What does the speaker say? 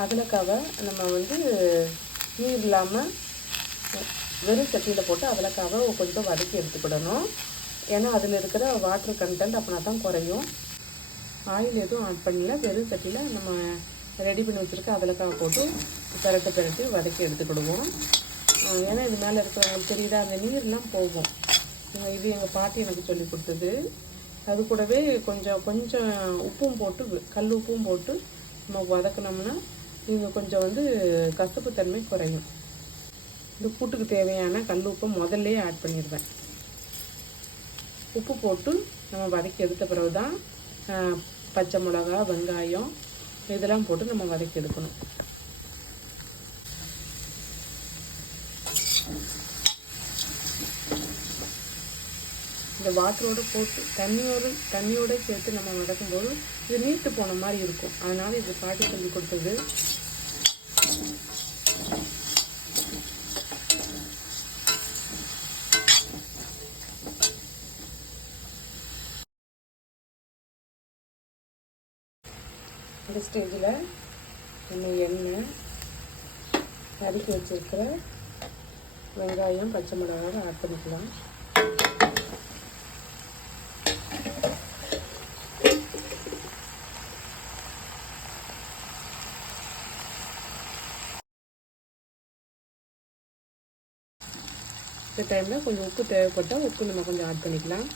அதலக்காவை நம்ம வந்து நீர் இல்லாமல் வெறும் சட்டியில் போட்டு அதலக்காவை கொஞ்சம் வதக்கி எடுத்துக்கிடணும். ஏன்னா அதில் இருக்கிற வாட்டர் கண்டென்ட் அப்படின்னா தான் குறையும். ஆயில் எதுவும் ஆட் பண்ணல. வெறும் சட்டியில் நம்ம ரெடி பண்ணி வச்சுருக்க அவலக்காவை போட்டு பெரட்டு பெரட்டி வதக்கி எடுத்துக்கிடுவோம். ஏன்னா இது மேலே இருக்கிறவங்களுக்கு தெரியுதா? அந்த நீர்லாம் போகும். இது எங்கள் பாட்டி எனக்கு சொல்லி கொடுத்தது. அது கூடவே கொஞ்சம் கொஞ்சம் உப்பும் போட்டு கல் உப்பும் போட்டு நம்ம வதக்கினோம்னா இது கொஞ்சம் வந்து கசப்பு தன்மை குறையும். இந்த கூட்டுக்கு தேவையான கல் உப்பை முதல்லே ஆட் பண்ணிடுவேன். உப்பு போட்டு நம்ம வதக்கி எடுத்த பிறகு தான் பச்சை மிளகா வெங்காயம் இதெல்லாம் போட்டு நம்ம வதக்கி எடுக்கணும். இந்த வாட்டரோடு போட்டு தண்ணியோடு தண்ணியோட சேர்த்து நம்ம நடக்கும்போது இது நீட்டு போன மாதிரி இருக்கும். அதனால் இது பாட்டி சொல்லி கொடுத்தது. இந்த ஸ்டேஜில் நம்ம எண்ணெய் நறுக்கி வச்சிருக்கிற வெங்காயம் பச்சை மிளகாய் ஆட் பண்ணிக்கலாம். இந்த டைமில் கொஞ்சம் உப்பு தேவைப்பட்டால் உப்பு நம்ம கொஞ்சம் ஆட் பண்ணிக்கலாம்.